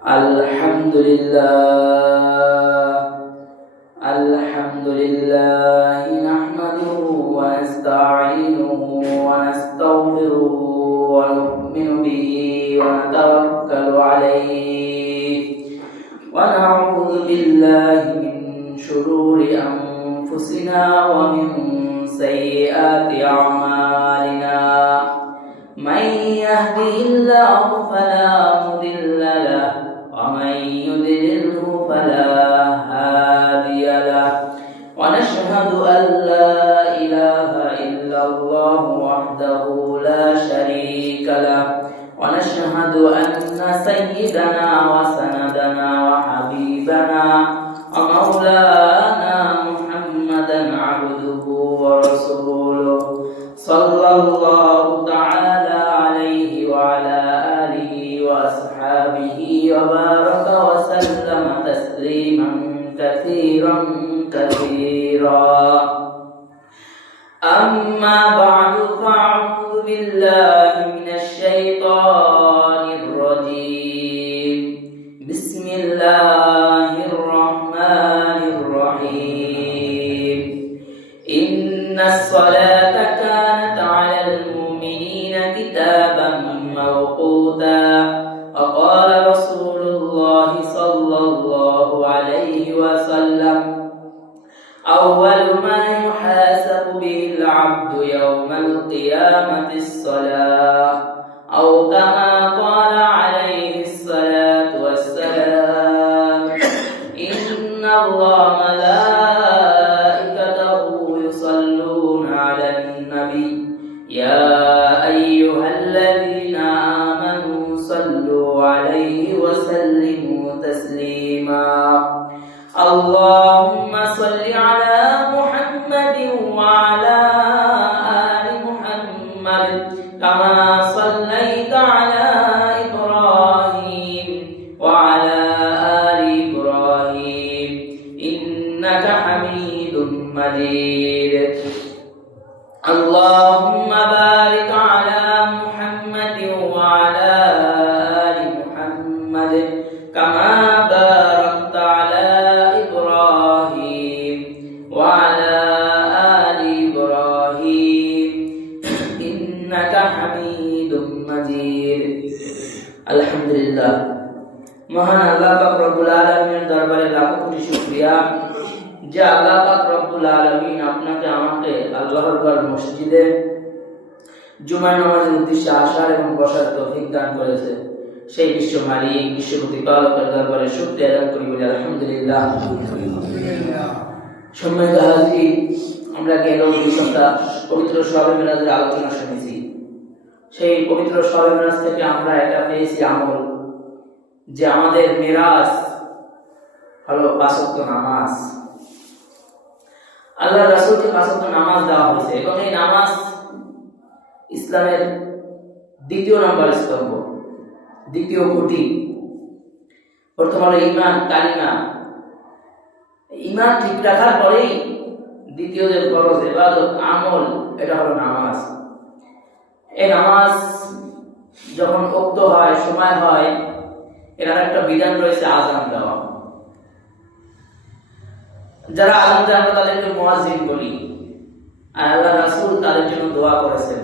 আলহামদুলিল্লাহ নাহমাদুহু ওয়া নাস্তাঈনুহু ওয়া নাস্তাগফিরুহু ওয়া নু'মিনু বিহি ওয়া নাতাওয়াক্কালু আলাইহি ওয়া নাউযু বিল্লাহি মিন শুরুরি আনফুসিনা ওয়া মিন সাইয়্যাতি আ'মালিনা মান ইয়াহদিহিল্লাহু ফালা মুদিল্লা লাহু ومن يضلله فلا هادي له ونشهد أن لا إله إلا الله وحده لا شريك له ونشهد أن سيدنا وسندنا وحبيبنا ومولانا محمدا عبده ورسوله صلى الله تعالى عليه وعلى آله وأصحابه وبارك وسلم تسليما كثيرا كثيرا أما بعد فأعوذ بالله من الشيطان الرجيم بسم الله الرحمن الرحيم إن الصلاة كانت على المؤمنين كتابا موقوتا وقال رسول الله صلى الله عليه وسلم أول ما يحاسب به العبد يوم القيامة الصلاة أو كما قال عليه الصلاة والسلام إن الله ملائكته يصلون على النبي يا أيها الذين آمنوا صلوا عليه وسلموا تسليما اللهم صل على محمد وعلى آل محمد كما صليت على إبراهيم وعلى آل إبراهيم إنك حميد مجيد اللهم بارك على محمد وعلى آل محمد كما باركت على إبراهيم وعلى آل إبراهيم إنك حميد مجيد الحمد لله মহান আল্লাহ পাক রব্বুল আলামিনের দরবারে লাখো কোটি শুকরিয়া যে আল্লাহ পাক রব্বুল আলামিন আপনাকে আমাকে আল্লাহর ঘর মসজিদে জুমার নামাজের উদ্দেশ্যে আসার এবং বসার তৌফিক দান করেছে। সেই বিশ্ব মালিক বিশ্ব প্রতিপালকের দরবারে শুকরিয়া আদায় করি বলি আলহামদুলিল্লাহ। সম্মানিত হাজির, আমরা গেল দুই সপ্তাহ পবিত্র শবে মেরাজের আলোচনা শুনেছি। সেই পবিত্র শবে মেরাজ থেকে আমরা এটা পেয়েছি আমল যে আমাদের মেরাজ হলো ৫ ওয়াক্ত নামাজ। আল্লাহ রাসূলকে ৫ ওয়াক্ত নামাজ দেওয়া হয়েছে এবং এই নামাজ ইসলামের দ্বিতীয় নম্বর স্তম্ভ, দ্বিতীয় খুঁটি। প্রথম হলো ঈমান, কালিমা। ঈমান ঠিক রাখার পরেই দ্বিতীয় যে ফরজ ইবাদত আমল, এটা হলো নামাজ। এই নামাজ যখন ওক্ত হয়, সময় হয়, এর একটা বিধান রয়েছে আযান দেওয়া। যারা আযান দেন তাদেরকে মুয়াজ্জিন বলি। আর আল্লাহ রাসূল তাদের জন্য দোয়া করেছেন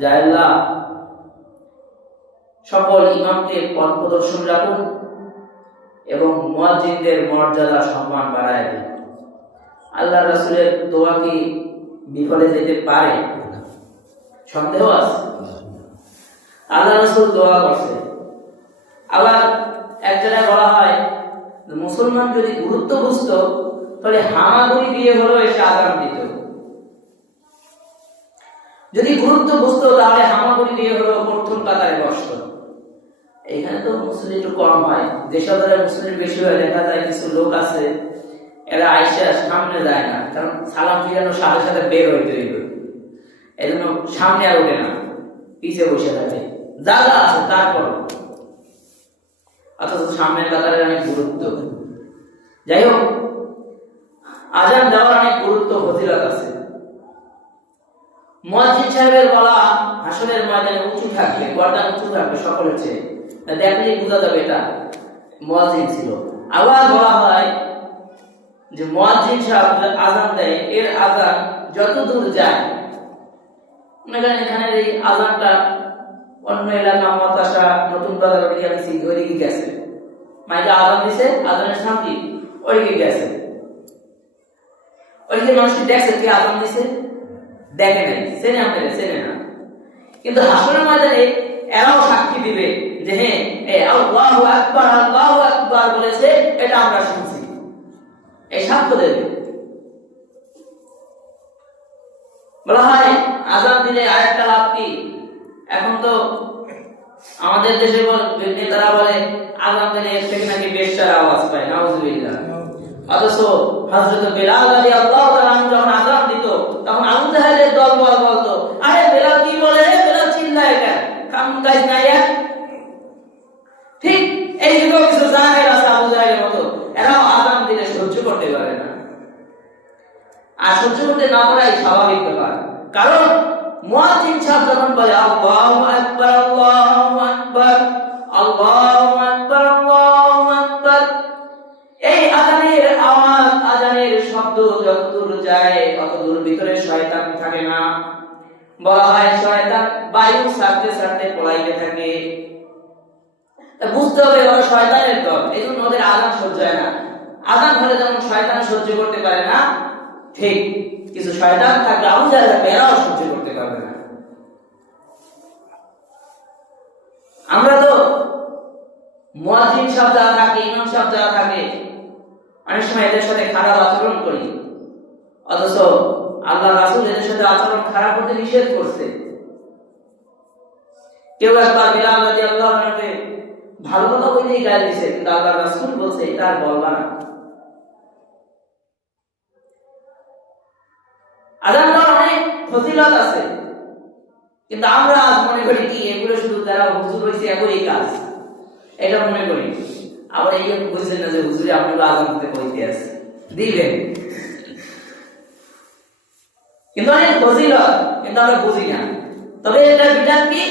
যে আল্লাহ সকল ইমামকে পথ প্রদর্শন রাখুন এবং মুয়াজ্জিনদের মর্যাদা সম্মান বাড়ায় দিন। আল্লাহ রাসূলের দোয়া কি বিফলে যেতে পারে? সন্দেহ আছে? আল্লাহ রাসূল দোয়া করছে। আবার এক জায়গায় বলা হয় মুসলমান যদি গুরুত্ব বুঝতো তাহলে হামাগুড়ি দিয়ে হলো এসে আযান দিত। যদি গুরুত্ব বুঝতো তাহলে হামাগুড়ি দিয়ে হলো প্রথম কাতারে বসতো। এখানে তো মুসলিম একটু কম হয়। যেসব জায়গায় মুসলিম বেশি হয় দেখা যায় কিছু লোক আছে এরা আইসা সামনে যায় না, কারণ সালাম ফিরানোর সাথে সাথে বের হইতে হইব। এই জন্য সামনে আর ওঠে না, পিছিয়ে বসে থাকে। জায়গা আছে তারপর, অথচ সামনের কাতারের অনেক গুরুত্ব। যাই হোক, আযান দেওয়ার অনেক গুরুত্ব, ফজিলত আছে। মুয়াজ্জিন সাহেবের গলা হাসরের ময়দানে উঁচু থাকবে, গর্দান উঁচু থাকবে সকলের চেয়ে। দেখলেই বোঝা যাবে এটা মুয়াজ্জিন ছিল। আবার বলা হয় যে মুয়াজ্জিন সাহেব আযান দেয়, এর আযান যত দূর যায়, এখানে এই আযানটা অন্য এলাকা মতাশা নতুন বাজার ওইদিকে গেছে, মাইকে আযান দিছে, আযানের শান্তি ওইদিকে গেছে, ওইদিকে মানুষ দেখছে কি আযান দিছে, দেখে নাই, চেনে আপনারা চেনে না। কিন্তু হাসরের ময়দানে এরাও সাক্ষী দিবে যে হ্যাঁ আল্লাহু আকবার বলেছে, এটা আমরা শুনছি, এই সাক্ষ্য দেবে। বলা হয় আযান দিলে আরেকটা লাভ কি, এখন তো আমাদের দেশে নেতারা বলে আযান দিলে এর থেকে নাকি বেশ্যার আওয়াজ পায়, নাউযুবিল্লাহ। অথচ হযরত বেলাল রাদিয়াল্লাহু তাআলা যখন আযান দিত তখন আবু জাহেলের দল বলতো, আরে বেলাল কি বলে, বেলাল চিল্লায় কেন, কাম কাজ নাই। ঠিক এই যে কিছু জাহেল আছে আবু জাহেলের মতো, এরাও আযান দিলে সহ্য করতে পারে না। আর সহ্য করতে না পারাই স্বাভাবিক ব্যাপার, কারণ মুয়াজ্জিন সাহেব যখন বলে আল্লাহু আকবার আল্লাহু আকবার আল্লাহু আকবার আল্লাহু আকবার, এই আযানের আওয়াজ, আযানের শব্দ যত দূর যায় তত দূর ভিতরে শয়তান থাকে না। বলা হয় শয়তান বায়ু ছাড়তে ছাড়তে পলাইতে থাকে। বুঝতে হবে ওরা শয়তানের দল, এই জন্য ওদের আযান সহ্য হয় না। আযান হলে যেমন শয়তান সহ্য করতে পারে না, ঠিক কিছু শয়তান থাকলে আবু জাহেল এরাও সহ্য করতে পারবে না। আমরা তো মুয়াজ্জিন সাহেব যারা থাকে, ইমাম সাহেব যারা থাকে, অনেক সময় এদের সাথে খারাপ আচরণ করি, অথচ আল্লাহ রাসূল এদের সাথে আচরণ খারাপ করতে নিষেধ করছে। কেউ একবার বেলাল রাদিয়াল্লাহু আনহুকে ভালো কথা বলতেই গালি দিয়েছে, কিন্তু আল্লাহ রাসূল বলছে এটা আর বলবা না। আযানটার অনেক ফজিলত আছে, কিন্তু আমরা আজ মনে করি কি এগুলো শুধু যারা হুজুর হইছে এগুলোই কাজ, এটা মনে করি। আবার এই বুঝছেন না যে হুজুরে আপনারা আযান দিতে কইতে আছে দিবেন, কিন্তু অনেক ফজিলত, কিন্তু আমরা বুঝি না। তবে এটা বিধান কি,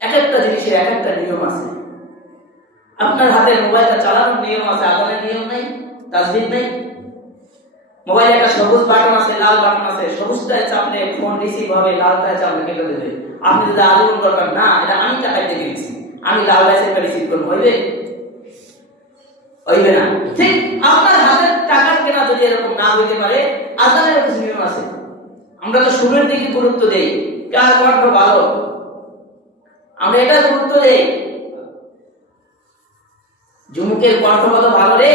এক একটা জিনিসের এক একটা নিয়ম আছে। আপনার হাতে মোবাইলটা চালানোর নিয়ম আছে, আযানের নিয়ম নাই, তাসবিহ নাই। মোবাইলে একটা সবুজ বাটন আছে, লাল বাটন আছে, সবুজটায় চাপলে ফোন রিসিভ হবে, লালটায় চাপলে কেটে দেবে। আপনি যদি আলোচন দরকার না, এটা আমি টাকা দিয়ে দিয়েছি, আমি লাল লাইসেন্সটা রিসিভ করবো, হইবে? হইবে না। ঠিক আপনার হাতের টাকার কেনা যদি এরকম না হইতে পারে, আযানের কিছু নিয়ম আছে। আমরা তো সুরের দিকে গুরুত্ব দেই, কার কণ্ঠ ভালো, আমরা এটা গুরুত্ব দেই, ঝুমুকের কণ্ঠ কত ভালো রে,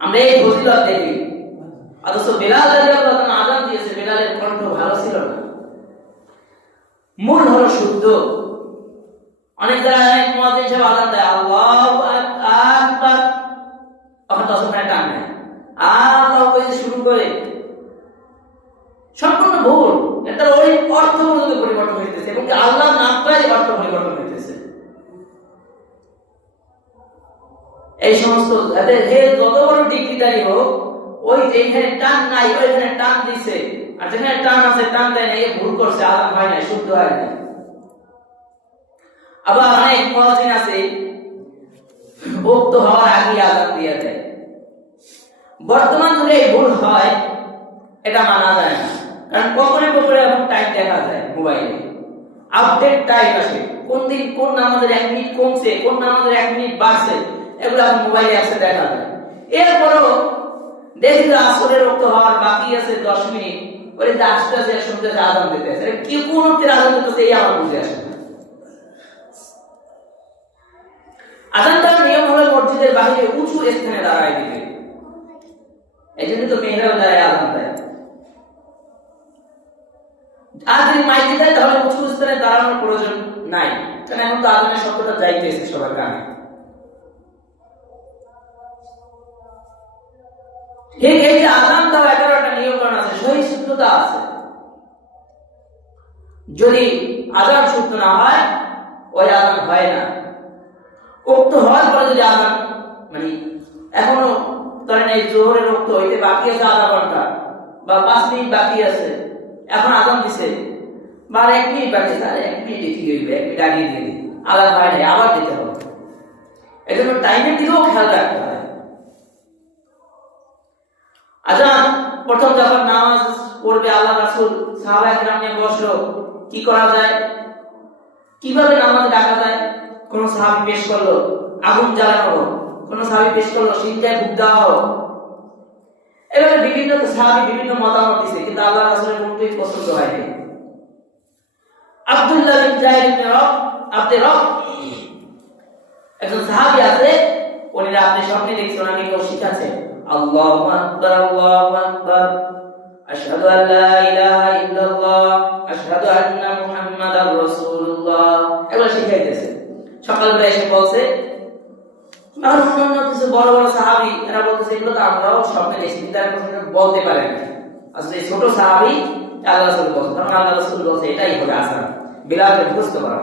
আমরা এই ফজিলত দেখি। অথচ বেলাল রাদিয়াল্লাহু তাআলা আযান দিয়েছে, বেলালের কণ্ঠ ভালো ছিল না, মূল হলো শুদ্ধ। অনেক জায়গায় মুয়াজ্জিন সাহেব আযান দেয় আল্লাহু আকবার, তখন তো আসলে টান নেয়, আল্লাহু কইতে শুরু করে, সম্পূর্ণ ভুল। এটা ওই অর্থ পর্যন্ত পরিবর্তন হইতেছে, এবং আল্লাহর নামটাই অর্থ পরিবর্তন হইতেছে। এই সমস্ত যত বড় ডিগ্রিদারি হোক, ওই যেখানে টান নাই ওইখানে টান দিছে, আর যেখানে টান আছে টান দেয় না, এই ভুল করছে, আযান হয় না, শুদ্ধ হয় না। আবার অনেক মুয়াজ্জিন আছে বক্ত হওয়ার আগে আযান দিয়ে দেয়। বর্তমান যুগে এই ভুল হয়, এটা মানা যায় না, কারণ কখনো কখনো এখন টাইম দেখা যায়, মোবাইলে আপডেট টাইম আসে, কোন দিন কোন নামাজের 1 মিনিট কমছে, কোন নামাজের 1 মিনিট বাড়ছে, এগুলো এখন মোবাইলে আসে দেখা যায়। এরপরও দেখি যে আসরের ওয়াক্ত হওয়ার বাকি আছে 10 মিনিট, ওই যে আস্তে আস্তে শুনতেছে আযান দিতেছে, কি কোন ওক্তের আযান দিতেছে এই আমার বুঝে আসে না। আযানটার নিয়ম হলো মসজিদের বাইরে উঁচু স্থানে দাঁড়ায় দিবে, এই জন্য তো মেয়েরাও দাঁড়ায় আযান দেয়। আর যদি মাইকে দেয় তাহলে উঁচু স্থানে দাঁড়ানোর প্রয়োজন নাই, কারণ এখন তো আযানের শব্দটা যাইতেছে সবার কানে। ঠিক এই যে আযান দেওয়া 11টা নিয়মকানুন আছে, সহি শুদ্ধতা আছে। যদি আযান শুদ্ধ না হয়, ওই আযান হয় না। ওক্ত হওয়ার পরে যদি আযান মানে এখনো ধরেন এই জোহরের ওক্ত হইতে বাকি আছে আধা ঘন্টা বা 5 মিনিট বাকি আছে, এখন আযান দিছে, বার 1 মিনিট বাকি, তাহলে 1 মিনিটে কি হইবে, 1 মিনিট আগে দিয়ে দিই, আলাদা হয় না, আবার দিতে হবে। এজন্য টাইমের দিকেও খেয়াল রাখতে হয়। আজান প্রথম যখন নামাজ পড়বে আল্লাহ রাসূল সাহাবায়ে কেরাম নিয়ে বসলো, কি করা যায়, কিভাবে নামাজ ডাকা যায়? কোন সাহাবী পেশ করলো আগুন জ্বালানো, কোন সাহাবী পেশ করলো সিংহায় ফুঁক দেওয়া হোক। এভাবে বিভিন্ন সাহাবী বিভিন্ন মতামত দিয়েছে, কিন্তু আল্লাহ রাসূলের কোনটাই পছন্দ হয়নি। আব্দুল্লাহ বিন যায়েদ বিন আব্দে রব একজন সাহাবী আছে, উনি আপনি স্বপ্নে দেখছেন, আমি কেউ শিখাচ্ছে আল্লাহু আকবার আল্লাহু আকবার আশহাদু আল লা ইলাহা ইল্লাল্লাহ আশহাদু আন্না মুহাম্মাদার রাসূলুল্লাহ, এগুলো শিখাইতেছে। সকালবেলা এসে বলছে, আর অন্যান্য কিছু বড় বড় সাহাবী এরা বলতেছে এগুলো তো আমরাও স্বপ্নে দেখছি, কিন্তু এরা কখনো বলতে পারে না। আসলে এই ছোট সাহাবী আল্লাহ রাসূল বলছেন, তখন আল্লাহ রাসূল বলছে এটাই হবে আসান, বিলালকে বুঝতে পারা।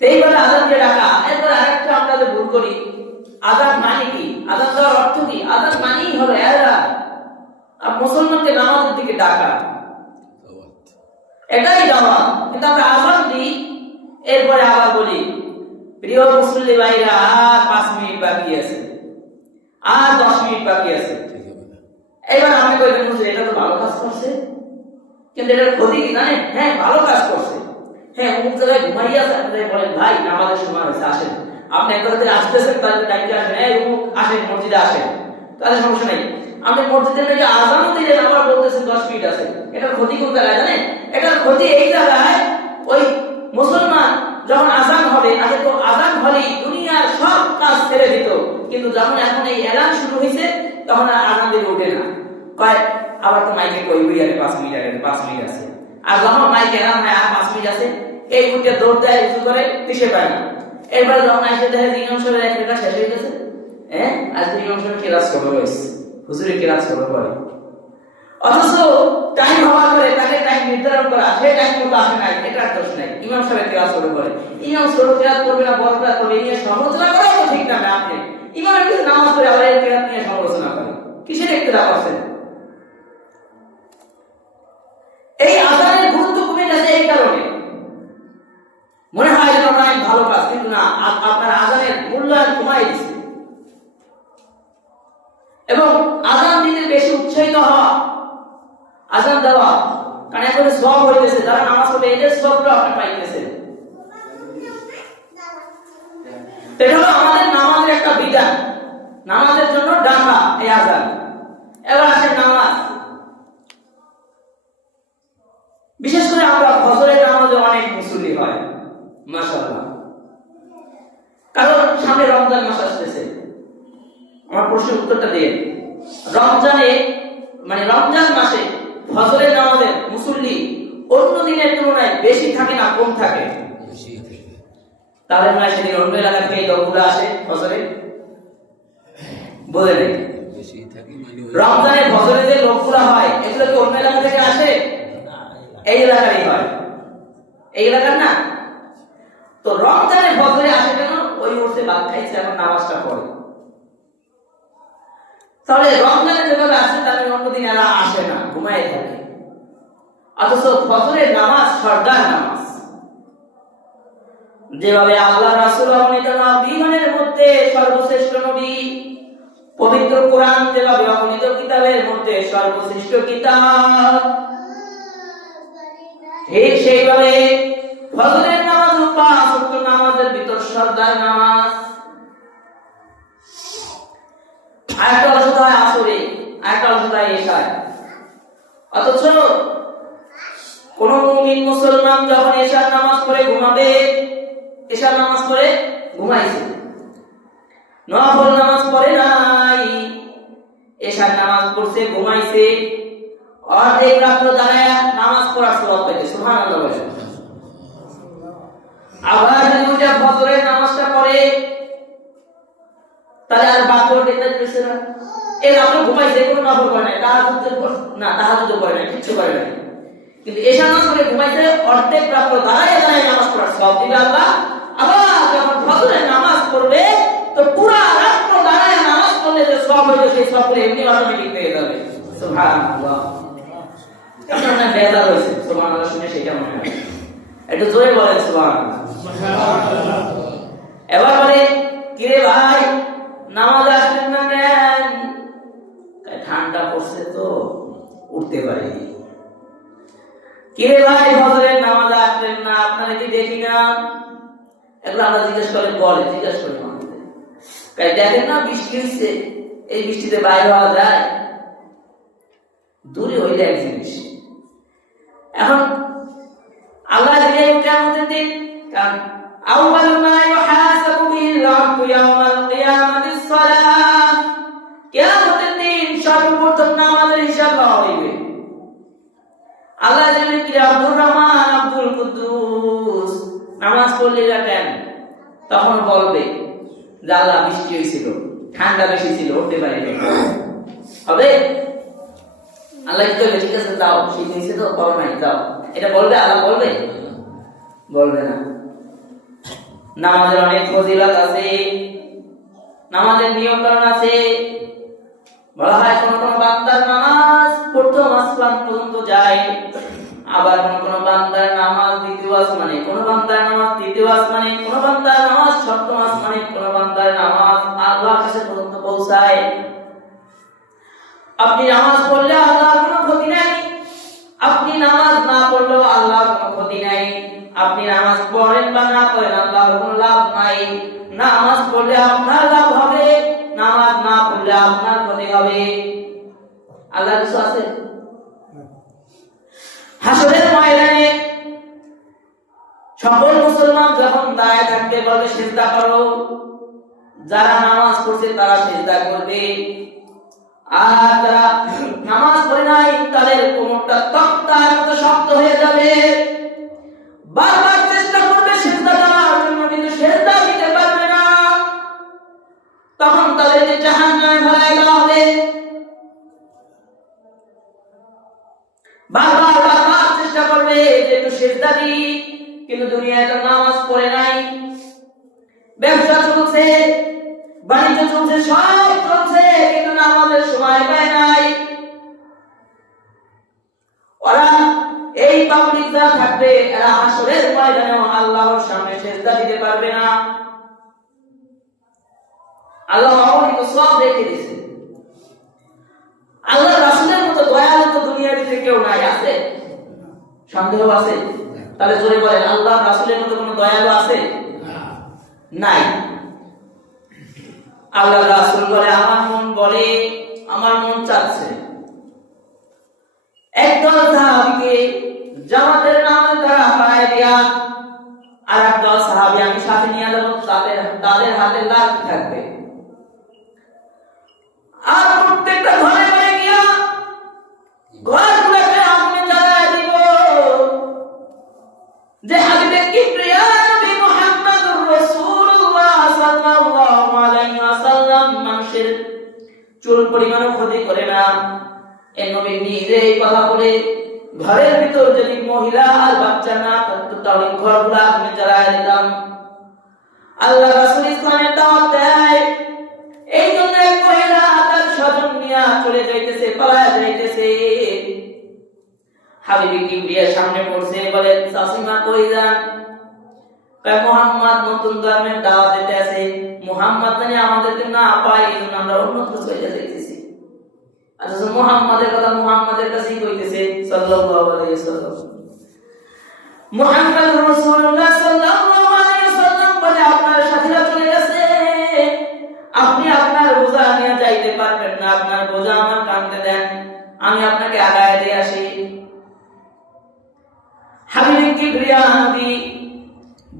এইভাবে আযানকে ডাকা। এরপর আরেকটা আমরা যে ভুল করি, আযান মানে কি, আযান দেওয়ার অর্থ কি? আযান মানেই হলো এরা আর মুসলমানকে নামাজের দিকে ডাকা, এটাই দাওয়াত। কিন্তু আমরা আযান দিই, এরপরে আবার বলি প্রিয় মুসল্লি ভাইরা আর 5 মিনিট বাকি আছে, আর 10 মিনিট বাকি আছে। এবার আমি কইবেন বুঝে এটা তো ভালো কাজ করছে, কিন্তু এটার ক্ষতি কি জানেন? হ্যাঁ ভালো কাজ করছে, হ্যাঁ অমুক জায়গায় ঘুমাইয়া আছে, আপনি বলেন ভাই নামাজের সময় হয়েছে আসেন, আপনি একটা যদি আসতেছেন তাহলে ডাইকে আসেন, এই অমুক আসেন মসজিদে আসেন, তাহলে সমস্যা নেই। আপনি মসজিদে নাকি আযানও দিলেন আবার বলতেছেন 10 মিনিট আছে, এটার ক্ষতি কোন জায়গায় জানেন? এটার ক্ষতি এই জায়গায়, ওই মুসলমান যখন আযান হবে, আগে তো আযান হলেই দুনিয়ার সব কাজ ছেড়ে দিত, কিন্তু যখন এখন এই এলান শুরু হয়েছে তখন আর আযান দিতে ওঠে না, কয় আবার তো মাইকে কইবই আরে 5 মিনিট আগে 5 মিনিট আছে। আর যখন মাইকে এলান হয় আর 5 মিনিট আছে, এই উঠে দৌড় দেয়, উঁচু করে, দিশে পায় না। এরপরে যখন এসে দেখে ইমাম সাহেবের এক রেখা শেষ হয়ে গেছে, হ্যাঁ আজকে ইমাম সাহেব ক্লাস করবে রয়েছে, হুজুরে ক্লাস করবে পরে, অথচ টাইম হওয়ার পরে তাকে টাইম নির্ধারণ করা, সে টাইম মতো আসে নাই, এটার দোষ নাই, ইমাম সাহেব ক্লাস করবে পরে। ইমাম ছোট ক্লাস করবে না বড় ক্লাস করবে, নিয়ে সমালোচনা করা তো ঠিক না। আপনি ইমামের কাছে নামাজ পড়ে আবার এই ক্লাস নিয়ে সমালোচনা করে, কিসের ইক্তদা করছেন? এই আযানের গুরুত্ব কমে গেছে এই কারণে, মনে হয় যেন অনেক ভালো কাজ, কিন্তু না, আপনার আযানের মূল্যায়ন কমাই দিচ্ছে। এবং আযান দিতে বেশি উৎসাহিত হওয়া, আযান দেওয়া, কারণ এখন সওয়াব হইতেছে, যারা নামাজ পড়ে এদের সওয়াবটা আপনি পাইতেছেন। এটা হলো আমাদের নামাজের একটা বিধান, নামাজের জন্য ডাকা এই আযান। এবার আসেন নামাজ। বিশেষ করে আমরা ফজরের নামাজে অনেক মুসল্লি হয় মাশাআল্লাহ, কারণ সামনে রমজান মাস আসতেছে। আমার প্রশ্নের উত্তরটা দিয়ে, রমজানে মানে রমজান মাসে ফজরের নামাজে মুসল্লি অন্য দিনের তুলনায় বেশি থাকে না কম থাকে? তাহলে না সেদিন অন্য এলাকা থেকে এই লোকগুলো আসে ফজরে, বলে নেই রমজানে ফজরে যে লোকগুলো হয় এগুলো কি অন্য এলাকা থেকে আসে? এই এলাকারই হয়, এই এলাকার না। তো রমজানে ফজরে আসে কেন? ওই উঠছে ভাত খাইছে, এখন নামাজটা পড়ে। তাহলে রমজানে যেভাবে আসে তাহলে অন্যদিন এরা আসে না, ঘুমায় থাকে। অথচ ফজরের নামাজ সরদার নামাজ, যেভাবে আল্লাহ রাসূল অগণিত নবীগণের মধ্যে সর্বশ্রেষ্ঠ নবী, পবিত্র কোরআন যেভাবে অগণিত কিতাবের মধ্যে সর্বশ্রেষ্ঠ কিতাব, ঠিক সেইভাবে ফজরের নামাজ 5 ওয়াক্ত নামাজের ভিতর সরদার নামাজ। আরেকটা অলসতা হয় আসরে, আরেকটা অলসতা হয় এশায়। অথচ কোন মুমিন মুসলমান যখন এশার নামাজ পড়ে ঘুমাবে, এশার নামাজ পড়ে ঘুমাইছে, নফল নামাজ পড়ে নাই, এশার নামাজ পড়ছে ঘুমাইছে, অর্ধেক রাত্র দাঁড়ায় নামাজ পড়ার সওয়াব পাইছে। সুবহানাল্লাহ বলেন। আবার যদি ওটা ফজরের নামাজটা পড়ে তাহলে আর বাকি ওটা দিতেছে না, এই রাত্রে ঘুমাইছে, কোনো নফল করে নাই, তাহাজ্জুদ করে নাই, কিছু করে নাই, কিন্তু এশা নামাজ পড়ে ঘুমাইছে, অর্ধেক রাত্র দাঁড়ায় দাঁড়ায় নামাজ পড়ার সওয়াব দিবে আল্লাহ। আবার যখন ফজরের নামাজ পড়বে তো পুরো রাত্র দাঁড়ায় নামাজ পড়লে যে সওয়াব হইবে সেই সওয়াব এমনি অটোমেটিক পেয়ে যাবে। সুবহানাল্লাহ। আপনার বেজার হয়েছে সুবহানাল্লাহ শুনে, সেটা মনে হয় একটু জোরে বলেন সুবহানাল্লাহ। এবার বলে কিরে ভাই নামাজ আসলেন না কেন? ঠান্ডা পড়ছে তো উঠতে পারিনি। কিরে ভাই ফজরের নামাজ আসলেন না, আপনারা কি দেখি না? এগুলো আমরা জিজ্ঞেস করেন, বলে জিজ্ঞেস করি আমাদের, দেখেন না বৃষ্টি হয়েছে, এই বৃষ্টিতে বাইরে হওয়া যায়? দূরে হইলে এক জিনিস। এখন আল্লাহ কিয়ামতের দিন, কারণ আউয়ালু মা ইউহাসাবু বিহিল আবদু ইয়াওমাল কিয়ামাতিস সালাহ, কিয়ামতের দিন সর্বপ্রথম নামাজের হিসাব নেওয়া হইবে। আল্লাহ জানেন কি আব্দুর রহমান আব্দুল কুদ্দুস নামাজ পড়লে কেন? তখন বলবে যে আল্লাহ বৃষ্টি হয়েছিল, ঠান্ডা বেশি ছিল, উঠতে পারিনি। হবে? আল্লাহ কি বলবে ঠিক আছে দাও, শীত হয়েছে তো করো নাই দাও, এটা বলবে? আল্লাহ বলবে? বলবে না। নামাজের অনেক ফজিলত আছে, নামাজের নিয়ম কানুন আছে। বলা হয় কোন কোন বান্দার নামাজ প্রথম আসমান পর্যন্ত যায়, আবার কোন কোন বান্দার নামাজ দ্বিতীয় আসমানে, কোন বান্দার নামাজ তৃতীয় আসমানে, কোন বান্দার নামাজ সপ্তম আসমানে, কোন বান্দার নামাজ আল্লাহর কাছে পর্যন্ত পৌঁছায়। আপনি নামাজ পড়লে আল্লাহর কোনো ক্ষতি নাই, আপনি নামাজ না পড়লেও আল্লাহর কোনো ক্ষতি নাই। আপনি নামাজ পড়েন বা না পড়েন আল্লাহর কোনো লাভ নাই। নামাজ পড়লে আপনার লাভ হবে, নামাজ না পড়লে আপনার ক্ষতি হবে। আল্লাহর কিছু আছে? হাসরের ময়দানে সকল মুসলমান যখন দাঁড়ায় থাকবে বলবে সিজদা করো, যারা নামাজ পড়ছে তারা সিজদা করবে, আর যারা নামাজ পড়ে নাই তাদের কোমরটা তক্তার মতো শক্ত হয়ে যাবে। বারবার চেষ্টা করবে সিজদা দেওয়ার জন্য, কিন্তু সিজদা দিতে পারবে না। তখন তাদেরকে জাহান্নামে ফেলাই দেওয়া হবে। বারবার বারবার চেষ্টা করবে যে একটু সিজদা দিই, কিন্তু দুনিয়ায় তো নামাজ পড়ে নাই, ব্যবসা চলছে, বাণিজ্য চলছে, সব চলছে, কিন্তু নামাজের সময় পায় নাই। ওরা এই পাবলিক যারা থাকবে এরা হাসরের ময়দানে আল্লাহর সামনে সিজদা দিতে পারবে না। আল্লাহ অগণিত সওয়াব রেখে দিয়েছে। আল্লাহ রাসূলের মতো দয়ালু তো দুনিয়ার ভিতরে কেউ নাই। আছে? সন্দেহ আছে? তাহলে জোরে বলেন আল্লাহ রাসূলের মতো কোনো দয়ালু আছে? নাই। আল্লাহ রাসূল বলে আমার মন বলে, আমার মন চাচ্ছে একদল সাহাবীকে জামাতের নামাজ দ্বারা পায় দিয়া আর একদল সাহাবী আমি সাথে নিয়ে যাব, তাদের হাতে লাঠি থাকবে, আর প্রত্যেকটা ঘরে ঘরে গিয়া ঘরগুলোকে আগুনে জ্বালায় দিব, যে হাবিবে কিবরিয়া নবী মুহাম্মদুর রাসূলুল্লাহ সাল্লাল্লাহু আলাইহি ওয়াসাল্লাম মানুষের চুল পরিমাণও ক্ষতি করে না। এই নবী নিজে এই কথা বলে ঘরের ভিতর যদি মহিলা আর বাচ্চা না থাকতো তাহলে ঘরগুলো আগুনে জ্বালায় দিতাম। আল্লাহ রাসূল ইসলামের দাওয়াত দেয়, এই জন্য এক মহিলা তার স্বজন নিয়ে চলে যাইতেছে, পালায়া যাইতেছে। হাবিবে কিবরিয়ার সামনে পড়ছে, বলে চাচিমা কই যান? কয় মুহাম্মদ নতুন ধর্মের দাওয়াত দিতে আছে, মুহাম্মদ জানি আমাদেরকে না পায়, এই জন্য আমরা অন্যত্র চলে যাইতেছি। আচ্ছা মুহাম্মাদের কথা মুহাম্মাদের কাছেই কইতেছে সাল্লাল্লাহু আলাইহি ওয়াসাল্লাম। মুহাম্মদ রাসূলুল্লাহ সাল্লাল্লাহু আলাইহি ওয়াসাল্লাম বলে আপনার সাথীরা চলে গেছে, আপনি আপনার বোঝা নিয়ে যাইতে পারবেন না, আপনার বোঝা আমার কাঁধে দেন, আমি আপনাকে আগায় দিয়ে আসি। হাবিবে কিবরিয়া নবী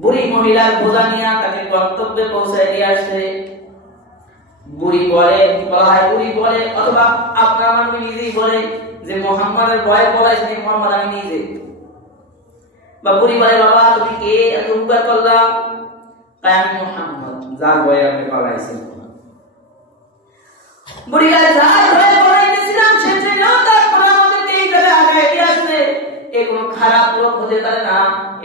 বুড়ি মহিলার বোঝা নিয়ে তাকে গন্তব্যে পৌঁছায় দিয়ে আসে। বুড়ি বলে, বলা হয় বুড়ি বলে অথবা আপনার নবী নিজেই বলে যে মুহাম্মাদের ভয় বলাইছে মুহাম্মদ আমি নিজে। বা বুড়ি বলে বাবা তুমি কে, এত উপকার করলা? তাই আমি মুহাম্মদ, যার ভয়ে আপনি বলাইছেন। বুড়ি বলে যার ভয়ে বলাইছিলাম সে ছিল, তারপর আমাদেরকে এই জায়গায় আগায় দিয়ে আসলে এ কোনো খারাপ লোক হতে পারে না,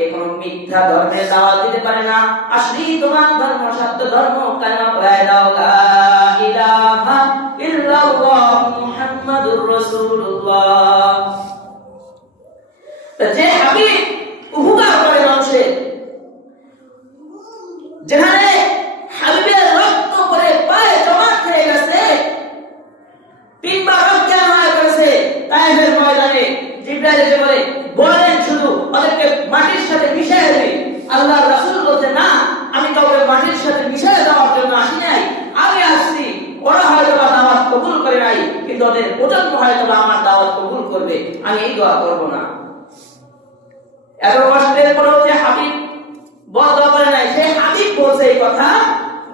এ কোনো মিথ্যা ধর্মের দাওয়াত দিতে পারে না। আসলে তোমার ধর্ম সত্য ধর্ম, কালিমা পড়ায় দাও লা ইলাহা ইল্লাল্লাহ মুহাম্মাদুর রাসূলুল্লাহ। যে হাবিব উপকার করে মানুষের, যেখানে হাবিবের রক্ত করে পায়ে জমা খেয়ে গেছে, তিনবার অজ্ঞান হয়ে করেছে তায়েফের ময়দানে, জিবরাইল এসে বলে বলেন শুধু ওদেরকে মাটির সাথে মিশিয়ে দিই। আল্লাহর রাসূল বলতে না, আমি কাউকে মাটির সাথে মিশিয়ে দেওয়ার জন্য আসি নাই, আমি আসছি ওরা হয়তো বা দাওয়াত কবুল করে নাই, কিন্তু ওদের প্রজন্ম হয়তো বা আমার দাওয়াত কবুল করবে, আমি এই দোয়া করব না। এত কষ্টের পরেও যে হাবিব বদয়া করে নাই, সেই হাবিব বলছে এই কথা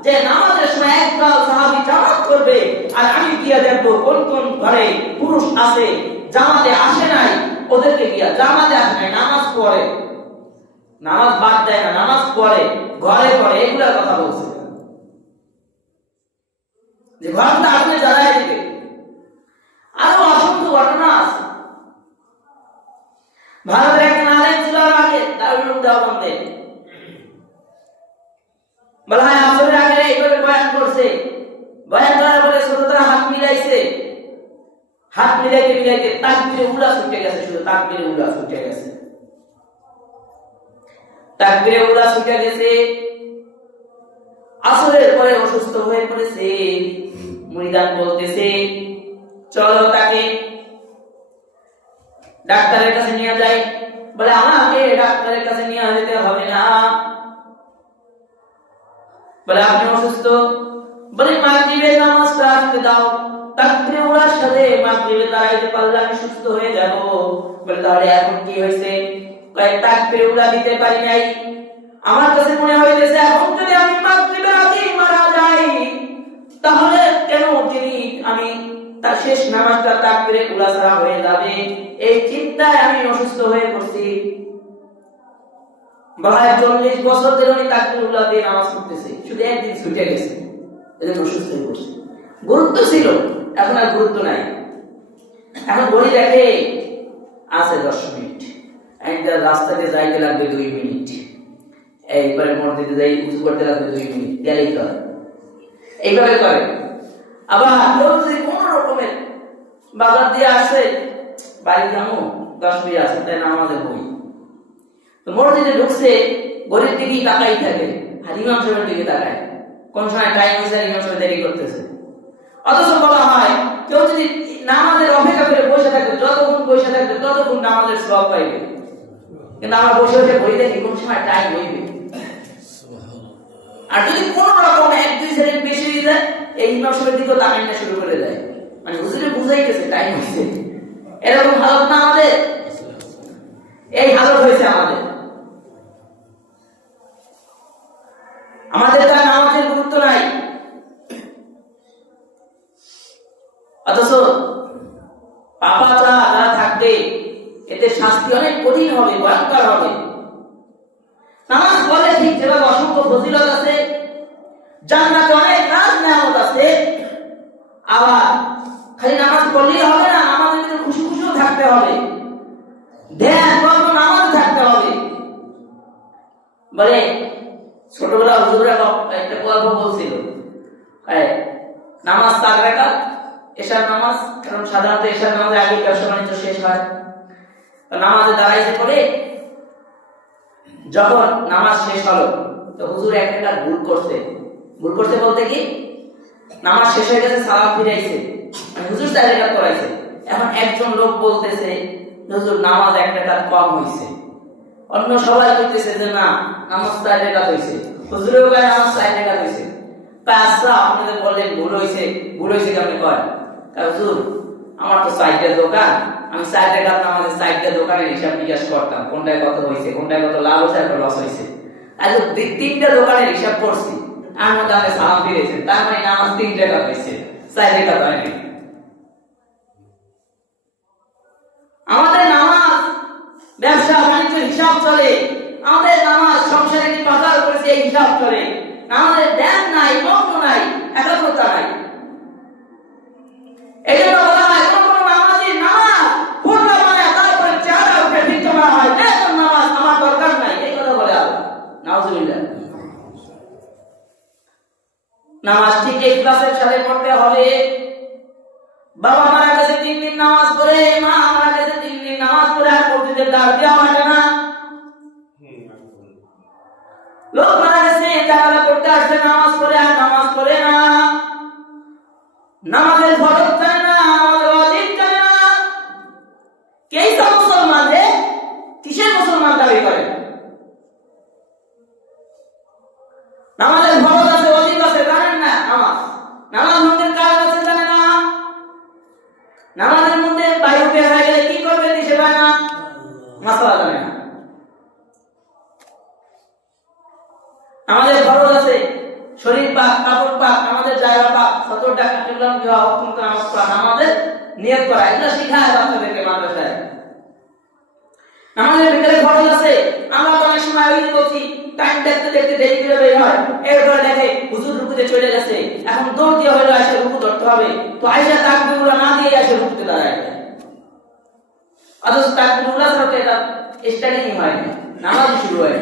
যে নামাজের সময় একদল সাহাবী জামাত করবে, আর আমি গিয়ে দেখবো কোন কোন ঘরে পুরুষ আছে জামাতে আসে নাই, ওদেরকে গিয়া জামাতে আসে নাই, নামাজ পড়ে, নামাজ বাদ দেয় না, নামাজ পড়ে ঘরে ঘরে, এগুলোর কথা বলছে যে ঘরটা আপনি জ্বালায় দিবে। আরো অসংখ্য ঘটনা আছে। ভারতের এক নারী ছিল আগে দারুল দেওবন্দে, বলা হয় আসরের আগে এইভাবে বয়ান করছে, বয়ান করার পরে ছোটরা হাত মিলাইছে, হাত মিলাইতে মিলাইতে তাকবীরে উলা ছুটে গেছে, শুধু তাকবীরে উলা ছুটে গেছে, তাকবীরে উলা ছুটে গেছে। আসরের পরে অসুস্থ হয়ে পড়েছে, মুরিদান বলতেছে চলো তাকে ডাক্তারের কাছে নিয়ে যাই। বলে আমাকে ডাক্তারের কাছে নিয়ে যেতে হবে না, বলে আপনি অসুস্থ, বলে মাগরিবের নামাজটা আসতে দাও, তাকবীরে উলার সাথে মাগরিবে দাঁড়াইতে পারলে আমি সুস্থ হয়ে যাব। বলে তাহলে এখন কি হয়েছে? কয় তাকবীরে উলা দিতে পারি নাই, আমার কাছে মনে হইতেছে এখন যদি আমি মাগরিবের আগে মারা যাই তাহলে কেন যিনি আমি তার শেষ নামাজটা তাকবীরে উলা ছাড়া হয়ে যাবে, এই চিন্তায় আমি অসুস্থ হয়ে পড়ছি। বলা 40 বছর ধরে উনি তাকবীরে উলা দিয়ে নামাজ পড়তেছে, শুধু একদিন ছুটে গেছে, এজন্য অসুস্থ হয়ে পড়ছে। গুরুত্ব ছিল, এখন আর গুরুত্ব নাই। এখন বলি দেখে আছে 10 মিনিট, একটা রাস্তাতে যাইতে লাগবে 2 মিনিট, এইবারে মসজিদে যাই উঁচু করতে লাগবে 2 মিনিট, গেলেই তো এইভাবে করে। আবার কেউ যদি কোন রকমের বাজার দিয়ে আসে, বাড়ি যাবো 10 মিনিট আছে তাই নামাজে বই, তো মসজিদে ঢুকছে গরিব দিকেই তাকাই থাকে, আর ইমাম সাহেবের দিকে তাকায়, কোন সময় টাইম হয়েছে ইমাম সাহেব দেরি করতেছে। অথচ বলা হয় কেউ যদি নামাজের অপেক্ষা করে বসে থাকবে, যতক্ষণ বসে থাকবে ততক্ষণ নামাজের সওয়াব পাইবে, কিন্তু আমরা বসে বসে বই দেখি কোন সময় টাইম হইবে। আর যদি কোন রকম 1-2 সেকেন্ড বেশি হয়ে যায়, এই ইমাম সাহেবের দিকে তাকাইনা শুরু করে দেয়, মানে হুজুরে বুঝাইতেছে টাইম হইছে। এরকম হালত না আমাদের, এই হালত হয়েছে আমাদের। আমাদের তার নামাজের গুরুত্ব নাই, অথচ পাপাচার যারা থাকবে এতে শাস্তি অনেক কঠিন হবে, ভয়ঙ্কর হবে। নামাজ পড়লে ঠিক যেভাবে অসংখ্য ফজিলত আছে, জান্নাতে অনেক রাজ নেয়ামত আছে, আবার খালি নামাজ পড়লেই হবে না, আমাদের ভিতরে খুশি খুশিও থাকতে হবে, ধ্যান মগ্ন নামাজ থাকতে হবে। বলে ছোটবেলা হুজুররা একটা গল্প বলছিল, নামাজ 4 রাকাত, এশার নামাজ, কারণ সাধারণত এশার নামাজে আগে ব্যবসা বাণিজ্য শেষ হয়, নামাজে দাঁড়াইতে পড়ে যখন নামাজ শেষ হলো তো হুজুর এক রাকাত ভুল করছে। ভুল করছে বলতে কি, নামাজ শেষ হয়ে গেছে, সালাম ফিরাইছে, মানে হুজুর 4 রাকাত করাইছে। এখন একজন লোক বলতেছে হুজুর নামাজ 1 রাকাত কম হইছে, অন্য সবাই কইতেছে যে না নামাজ 4 রাকাত হইছে, হুজুরেও কয় নামাজ 4 রাকাত হইছে। আচ্ছা আপনাদের বললেন ভুল হইছে, ভুল হইছে কেমনে কয়? হুজুর আমার তো 4টা দোকান, আমি 4 রাকাত নামাজে 4টা দোকানের হিসাব নিকাশ করতাম, কোনটায় কত হইছে, কোনটায় কত লাভ হইছে আর লস হইছে, আর 3টা দোকানের হিসাব করছি, আর মধ্যে আমি সালাম ফিরেছেন, তার মানে নামাজ 3 রাকাত হইছে, 4 রাকাত হয়নি। আমাদের নামাজ ব্যবসা বাণিজ্যের হিসাব চলে, আমাদের নামাজ সংসারে কি বাজার করেছে এই হিসাব চলে, আমাদের ধ্যান নাই, মগ্ন নাই, একাগ্রতা নাই। এই জন্য বলা হয় কোন কোন নামাজি নামাজ পূর্ণ বানায় তারপরে চেহারা উঠে ভিক্ষা করা হয়, এরকম নামাজ আমার দরকার নাই, এই কথা বলে আল্লাহ। নাউজুবিল্লাহ। নামাজ ঠিক ইখলাসের সাথে পড়তে হবে। বাবা মারা গেছে 3 দিন নামাজ পড়ে, মা মারা গেছে 3 দিন নামাজ পড়ে আর পড়তে মসজিদের দ্বার দেওয়া হাঁটে না। লোক মারা গেছে, জানাজা করতে আসছে, নামাজ পড়ে আর নামাজ পড়ে না, নামাজের ফরজ জানে না, নামাজের ওয়াজিব জানে না। কেই তো মুসলমান রে, কিসের মুসলমান দাবি করে? নামাজের ফরজ আছে, ওয়াজিব আছে, জানেন না। নামাজ ভঙ্গের কারণ আছে, জানে না। নামাজের মধ্যে বায়ু বের হয়ে গেলে কি করবে দিশে পায় না, মাসালা জানে না। আমাদের ফরজ আছে, শরীর পাক, কাপড় পাক, আমাদের জায়গা পাক, সতর টাকা কিবলা দেওয়া, অত্যন্ত নামাজ পড়া, আমাদের নিয়ত করা, এগুলো শিখায় বাচ্চাদেরকে মাদ্রাসায়। আমাদের ভিতরে ফরজ আছে, আমরা তো অনেক সময় ওই বলছি টাইম দেখতে দেখতে দেরি করে বের হয়, এরপরে দেখে হুজুর রুকুতে চলে গেছে, এখন দৌড় দিয়ে হলো এসে রুকু ধরতে হবে, তো আয়েশা তাকবীরগুলো না দিয়ে এসে রুকুতে দাঁড়ায়। অথচ তাকবীরগুলো ছাড়া এটা স্টার্টিং হয় না, নামাজ শুরু হয়।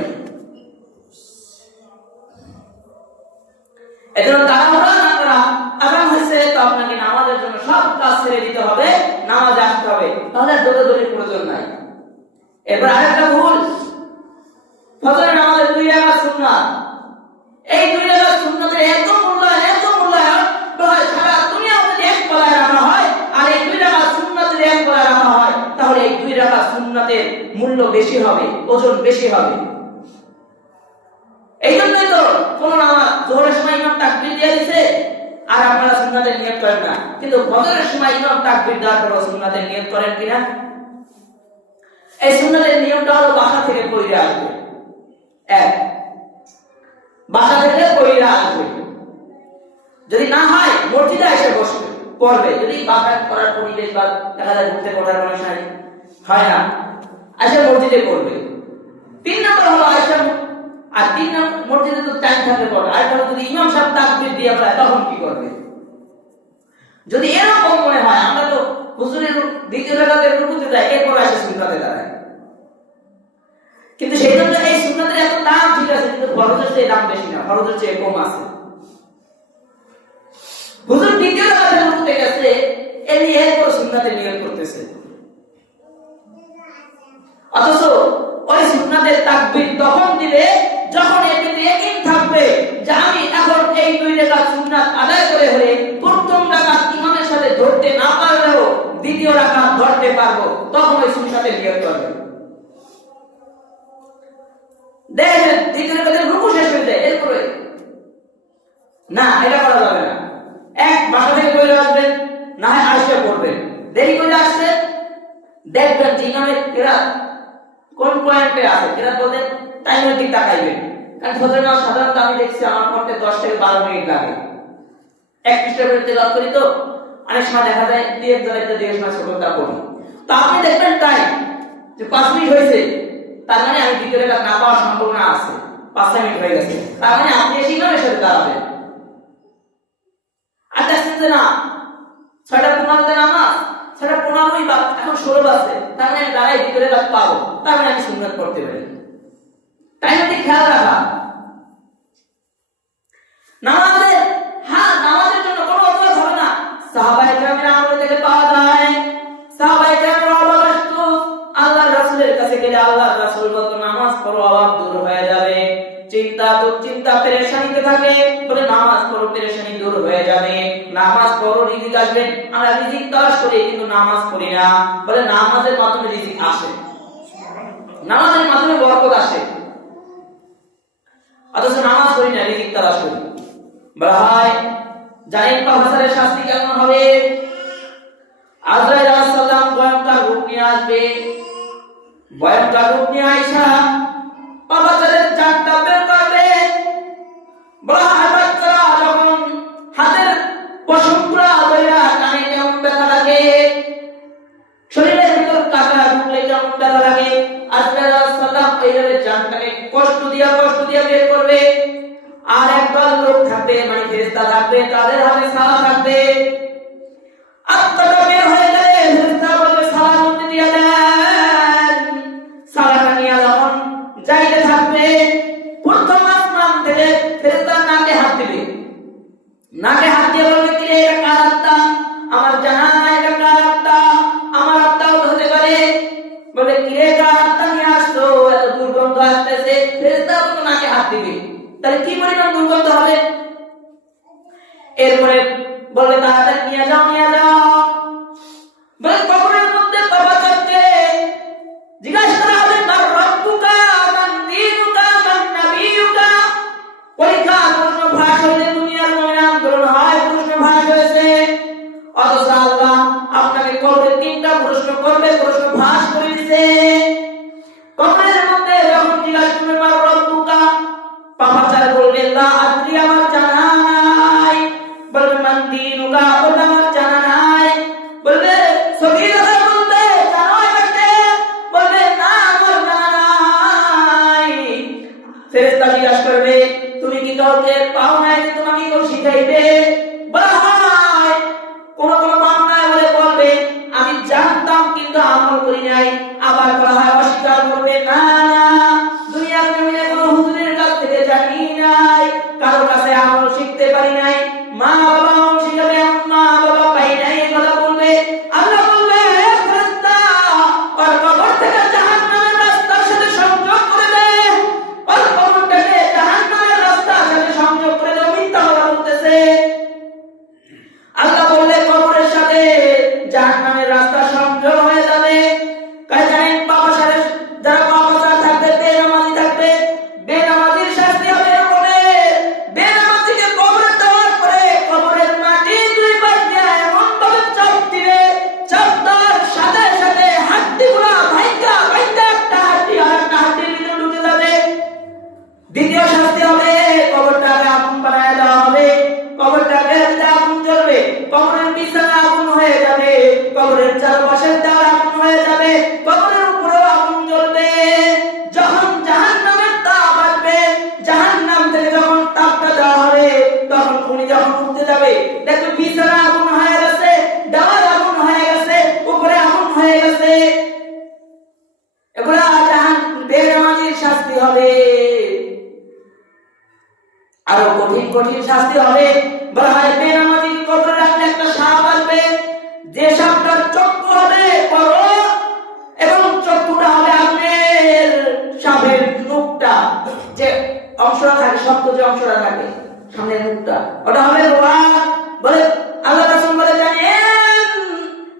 এজন্য তাড়াহুড়া না করা, আগাম হয়েছে তো আপনাকে নামাজের জন্য সব কাজ ছেড়ে দিতে হবে, নামাজে আসতে হবে, তাহলে দৌড়াদৌড়ির প্রয়োজন নাই। এবার আরেকটা ভুল, ফজরের নামাজের 2 রাকাত সুন্নাত, এই 2 রাকাত সুন্নাতের এত মূল্যায়ন সারা দুনিয়া যদি এক পালায় রাখা হয় আর এই 2 রাকাত সুন্নাতের এক পালায় রাখা হয়, তাহলে এই 2 রাকাত সুন্নাতের মূল্য বেশি হবে, ওজন বেশি হবে। এই জন্যই তো কোন নামাজ জোহরের সময় ইমাম তাকবীর দিয়ে দিয়েছে আর আপনারা সুন্নাতের নিয়ত করেন না, কিন্তু ফজরের সময় ইমাম তাকবীর দেওয়ার পর সুন্নাতের নিয়ত করেন কিনা? এই সুন্নাতের নিয়মটা হলো বাসা থেকে পড়ে আসবে। এক, বাসা থেকে পড়ে আসবে, যদি না হয় মসজিদে এসে বসবে পড়বে, যদি বাসায় করার পরিবেশ বা দেখা যায় ঘুরতে পড়ার মানুষ হয় না, এসে মসজিদে পড়বে। 3 নম্বর হলো আয়েশা, আর 3 নম্বর মসজিদে তো টাইম থাকলে পড়বে। আর যদি ইমাম সাহেব তাকবীর দিয়ে পড়ায় তখন কি করবে? যদি এরকম মনে হয় আমরা তো হুজুরের দ্বিতীয় রাকাতের রুকুতে যাই, এরপর এসে সুন্নাতে দাঁড়াই, কিন্তু সেই জন্য এই সুন্নাতের এত দাম ঠিক আছে, কিন্তু ফরজের চেয়ে দাম বেশি না, ফরজের চেয়ে কম আছে। হুজুর দ্বিতীয় রাকাতের রুকুতে গেছে, এরপর সুন্নাতের নিয়ত করতেছে, অথচ ওই সুন্নাতের তাকবীর তখন দিবে যখন এতে ইয়াকিন থাকবে যে আমি এখন এই 2 রাকাত সুন্নাত আদায় করে হলে প্রথম রাকাত ইমামের সাথে ধরতে না পারলেও দ্বিতীয় রাকাত ধরতে পারবো, তখন ওই সুন্নাতের নিয়ত করবে। দেখেন দ্বিতীয় রাকাতের রুকু শেষ হয়ে যায়, এরপরে না, এটা করা যাবে না। এক, বাসা থেকে পড়ে আসবেন, না হয় আসে পড়বেন, দেরি করে আসছে দেখবেন যে ইমামের কিরাত কোন পয়েন্টে আছে, কিরাত বলতে টাইমের দিক তাকাইবেন। কারণ ফজরের নামাজ সাধারণত আমি দেখছি আমার পড়তে 10 থেকে 12 মিনিট লাগে, এক পৃষ্ঠা করে তেলাওয়াত করি, তো অনেক সময় দেখা যায় দুই এক জায়গায় দিয়ে সময় ছোটটা পড়ি, তো আপনি দেখবেন টাইম যে 5 মিনিট হয়েছে, তার মানে আমি দ্বিতীয় রাকাত না পাওয়ার সম্ভাবনা আছে, 5 মিনিট হয়ে গেছে, তার মানে আপনি এসে ইমামের সাথে দাঁড়াবেন। আর দেখছেন যে না 6:15 নামাজ, 6:15 বা এখন 16 বাজছে, তার মানে আমি দাঁড়াই দ্বিতীয় রাকাত পাবো, তার মানে আমি সুন্নাত পড়তে পারি। টাইমের দিকে খেয়াল রাখা। নামাজের জন্য কোনো অজুহাত হবে না। সাহাবায়ে কেরামের আমল থেকে পাওয়া যায়, সাহাবায়ে কেরামের অভাব আসতো, আল্লাহর রাসূলের কাছে গেলে আল্লাহর রাসূল বলতো নামাজ পড়ো, অভাব দূর হয়ে যাবে। দুশ্চিন্তা পেরেশানিতে থাকে, বলে নামাজ পড়ো, পেরেশানি দূর হয়ে যাবে। নামাজ পড়ো, রিজিক আসবে। আমরা রিজিক তালাশ করি কিন্তু নামাজ পড়ি না, বলে নামাজের মাধ্যমে রিজিক আসে, নামাজের মাধ্যমে বরকত আসে, অথচ নামাজ পড়ি না, রিজিক তালাশ করি। ভাই জানেন প্রফেসরের শাস্তি কেমন হবে? আজরাইল আলাইহিস সালাম ভয়ঙ্কর রূপ নিয়ে আসবে, ভয়ঙ্কর রূপ নিয়ে আইসা বাচ্চাদের জানটা বের করবে। বলা হয় বাচ্চারা যখন হাতের পশমগুলা ধইরা কানে যেমন ব্যথা লাগে, শরীরের ভিতর কাটা ঢুকলে যেমন ব্যথা লাগে, আজরাইল আলাইহিস সালাম এইভাবে জানটাকে কষ্ট দিয়া বের করবে। আর একদল লোক থাকবে, মানে ফেরেশতা থাকবে, তাদের হাতে সালা থাকবে। আত্মাটা বের হয়ে গেলে ফেরেশতা বলবে সালার মধ্যে দিয়ে দেন। সালাটা নিয়ে যখন যাইতে থাকবে, প্রথম আসমান থেকে ফেরেশতা নাকে হাত দিবে, নাকে হাত দিয়ে বলবে কি রে, এটা কার আত্মা? আমার জানা নাই এটা কার আত্মা, আমার আত্মাও হতে পারে। বলে কি রে কার হাত দিবে, তাহলে কি পরিমাণ দুর্গন্ধ হবে। এরপরে বলবে তাড়াতাড়ি নিয়ে যাও, নিয়ে যাও। বলে কবরের মধ্যে বাবাকে জিজ্ঞাসা করা হবে, মার রব্বুকা মান দীনুকা মান নাবিয়ুকা। পরীক্ষা প্রশ্ন ফাঁস হইলে দুনিয়ার মনে আন্দোলন হয়, প্রশ্ন ফাঁস হয়েছে। অথচ আল্লাহ আপনাকে কবরে 3টা প্রশ্ন করবে, প্রশ্ন ফাঁস করে দিয়েছে। কবরের মধ্যে যখন জিজ্ঞাসা করবে মার রব্বুকা, পাপাচার বলবে লা আদরি, আমার জানা নাই। বলবে মান দীনুকা, বলবে আমার জানা নাই। বলবে সগীরা বলবে জানো এটাকে, বলবে না আমার জানা নাই। ফেরেশতা জিজ্ঞাসা করবে তুমি কি কাউকে পাও নাই যে তোমাকে কেউ শিখাইবে। বলা হয় কোন কোন পাও নাই বলে বলবে আমি জানতাম কিন্তু আমল করি নাই। আবার বলা হয় অস্বীকার করবে না দুনিয়ার জমিনে কোনো হুজুরের কাছ থেকে জানি নাই, কারো কাছে আমল শিখতে পারি নাই, মা বাবা আমল শিখাবে মা বাবা পাই নাই, এই কথা বলবে। আল্লাহ বলবে ফেরেশতা ওর কবর থেকে জাহান্নামের রাস্তার সাথে সংযোগ করে দে, ওর কবরটাকে জাহান্নামের রাস্তার সাথে সংযোগ করে দে, মিথ্যা কথা বলতেছে। আল্লাহ বললে কবরের সাথে জাহান্নামের রাস্তা সংযোগ হয়ে যাবে। কাজ জানেন পাপাচারের যারা পাপাচার থাকবে, বেনামাজি থাকবে, বেনামাজির শাস্তি হবে এরকমের। বেনামাজিকে কবরে দেওয়ার পরে কবরের মাটি 2 পাশ দিয়ে এমন ভাবে চাপ দিবে, চাপ দেওয়ার সাথে সাথে হাড্ডিগুলো ভাইঙ্গা ভাইঙ্গা একটা হাড্ডি আর একটা হাড্ডির ভিতরে ঢুকে যাবে। দ্বিতীয় শাস্তি হবে কবরটাকে আগুন বানায় দেওয়া হবে, কবরটাকে আগুন জ্বলবে, কবরের বিছানা আগুন হয়ে যাবে, কবরের চারপাশের দেওয়াল আগুন হয়ে যাবে, কবরের উপরেও আগুন জ্বলবে। যখন জাহান্নামের তাপ আসবে, জাহান্নাম থেকে যখন তাপটা দেওয়া হবে, তখন উনি যখন উঠতে যাবে দেখবে বিছানা আগুন হয়ে গেছে, দেওয়াল আগুন হয়ে গেছে, উপরে আগুন হয়ে গেছে। এগুলা বেনামাজির শাস্তি হবে। আরো কঠিন কঠিন শাস্তি হবে। বলা হয় বেনামাজি কবরে রাখলে একটা সাপ আসবে, যে সাপটার চক্ষু হবে বড় এবং চক্ষুটা হবে আগুনের। সাপের মুখটা যে অংশটা থাকে, শক্ত যে অংশটা থাকে সামনের মুখটা, ওটা হবে লোহা। বলে আল্লাহ রাসূল বলে জানেন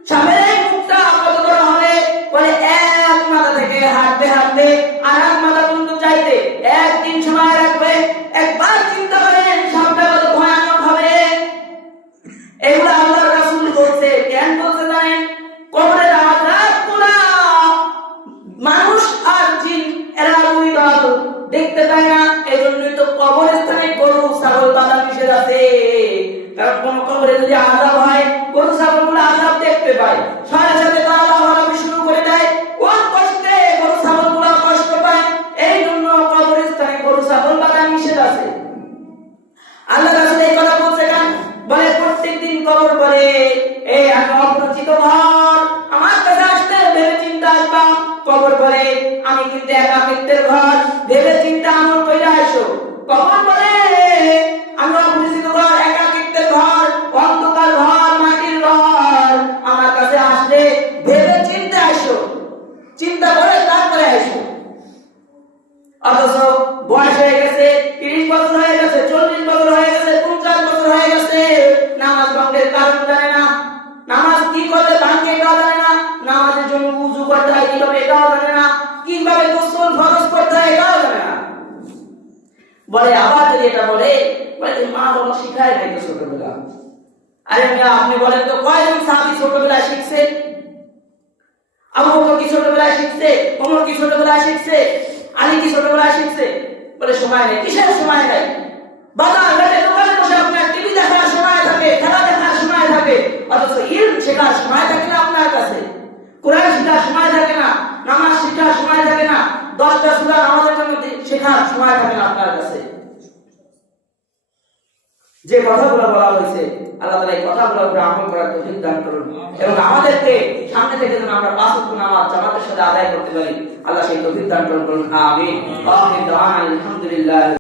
সাপের এই মুখটা কত বড় হবে? বলে এক মাথা থেকে হাঁটতে হাঁটতে আর এক মাথা পর্যন্ত চাইতে 1 দিন সময় রাখবে। একবার চিন্তা করেন সাপটা কত ভয়ানক হবে। এগুলো আল্লাহর রাসূল বলছে। কেন বলছে জানেন? কবরের আযাবগুলো মানুষ আর জিন এরা 2 দল দেখতে পায় না, এজন্যই তো কবরস্থানে গরু ছাগল বাঁধা নিষেধ আছে। কারণ কোন কবরে যদি আযাব হয়, গরু ছাগলগুলো আযাব দেখতে পায়, সাথে সাথে তারা লাফালাফি শুরু করে দেয়, ওর কষ্টে গরু ছাগলগুলো কষ্ট পায়। এই জন্য কবরস্থানে গরু ছাগল বাঁধা নিষেধ আছে। আল্লাহ রাসূল এই কথা বলছে কেন? বলে প্রত্যেকদিন কবর পরে এই আমি অপরিচিত ঘর, আমার কাছে আসতে ভেবে চিন্তা আসবা। কবর পরে আমি কিন্তু একাকিত্বের ঘর, ভেবে চিন্তা আমল কইরা আসো। কবর পরে আমি অপরিচিত ঘর, একাকিত্বের ঘর, অন্ধকার ঘর, মাটির ঘর, আমার কাছে আসলে ভেবে চিন্তা আসো, চিন্তা করে তারপরে আসো। অথচ বয়স হয়ে গেছে, 30 বছর হয়ে গেছে, 40 বছর হয়ে গেছে, 50 বছর হয়ে গেছে, নামাজ ভঙ্গের কারণ জানে না, নামাজ কি করলে ভাঙে এটাও জানে না, নামাজের জন্য উযু করতে হয় কিভাবে এটাও জানে না, কিভাবে গোসল ফরজ করতে হয় এটাও জানে না। বলে আবার যদি এটা বলে মা বাবা শিখায় নাই তো ছোটবেলা। আরে মিয়া আপনি বলেন তো কয়জন সাহাবী ছোটবেলায় শিখছে? আবু বকর কি ছোটবেলায় শিখছে? ওমর কি ছোটবেলায় শিখছে? আলী কি ছোটবেলায় শিখছে? বলে সময় নেই। কিসের সময় নেই? বাজার ঘাটে দোকানে বসে আপনার টিভি দেখার সময় থাকে, খেলা দেখার সময় থাকে, অথচ ইলম শেখার সময় থাকে না আপনার কাছে, কোরআন শেখার সময় থাকে না, নামাজ শেখার সময় থাকে না, 10টা সূরা নামাজের জন্য শেখার সময় থাকে না আপনার কাছে। যে কথাগুলো বলা হয়েছে আল্লাহ তাআলা এই কথাগুলোর উপর আমল করার তৌফিক দান করুন এবং আমাদেরকে সামনে থেকে যেন আমরা 5 ওয়াক্ত নামাজ জামাতের সাথে আদায় করতে পারি, আল্লাহ সেই তৌফিক দান করুন। আমিন। আমিন। আলহামদুলিল্লাহ।